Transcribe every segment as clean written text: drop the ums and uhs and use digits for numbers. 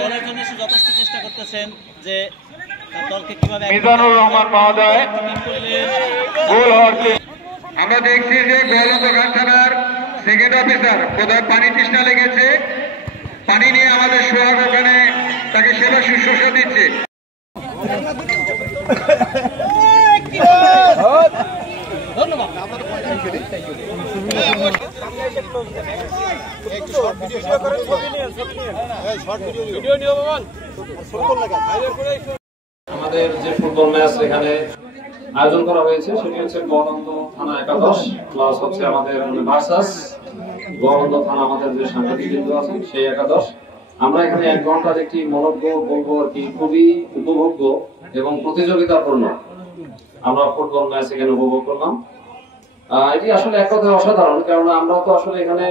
দলের জন্য যথেষ্ট চেষ্টা করতেছেন যে দলকে কিভাবে মিজানুর রহমান মহোদয় গোল হচ্ছে। আমরা দেখছি যে গোয়ালন্দগান থানার সেকেন্ড অফিসার বোধহয় পানি তৃষ্ণা লেগেছে, পানি নিয়ে আমাদের সোহাগ ওখানে তাকে সেবা শুশ্রূষা দিচ্ছে। আমাদের যে ফুটবল ম্যাচ এখানে আয়োজন করা হয়েছে সেটি হচ্ছে গোয়ালন্দ থানা 11 প্লাস হচ্ছে আমাদের ভার্সাস গোয়ালন্দ থানা, আমাদের যে সাংবাদিক বিন্দু আছে সেই 11। আমরা এখানে 1 ঘন্টার একটি মনোজ্ঞ বলবো আর কি খুবই উপভোগ্য এবং প্রতিযোগিতাপূর্ণ আমরা ফুটবল ম্যাচ এখানে উপভোগ করলাম। এটি আসলে এক কথায় অসাধারণ, কারণ আমরা তো আসলে এখানে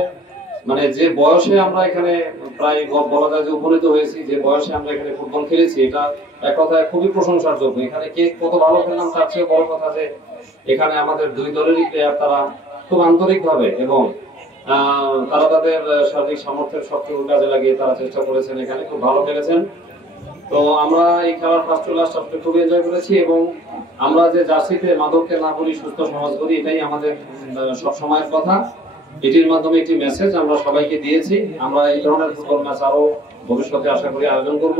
মানে যে বয়সে আমরা এখানে প্রায় বলা যায় যে উপনীত হয়েছি, যে বয়সে আমরা এখানে ফুটবল খেলেছি, এটা এক কথায় খুবই প্রশংসার যোগ্য। এখানে কে কত ভালো খেললাম তার চেয়ে বড় কথা যে এখানে আমাদের দুই দলেরই প্লেয়ার তারা খুব আন্তরিক ভাবে এবং তারা তাদের শারীরিক সামর্থ্যের সবটুকু কাজে লাগিয়ে তারা চেষ্টা করেছেন, এখানে খুব ভালো খেলেছেন। তো আমরা এই খেলার ফার্স্ট টু লাস্ট আসলে খুবই এনজয় করেছি এবং আমরা যে জার্সিতে মাদককে না বলি সুস্থ সমাজ করি, এটাই আমাদের সব সময়ের কথা। এটির মাধ্যমে একটি মেসেজ আমরা সবাইকে দিয়েছি। আমরা এই ধরনের ফুটবল ম্যাচ আরো ভবিষ্যতে আশা করি আয়োজন করব।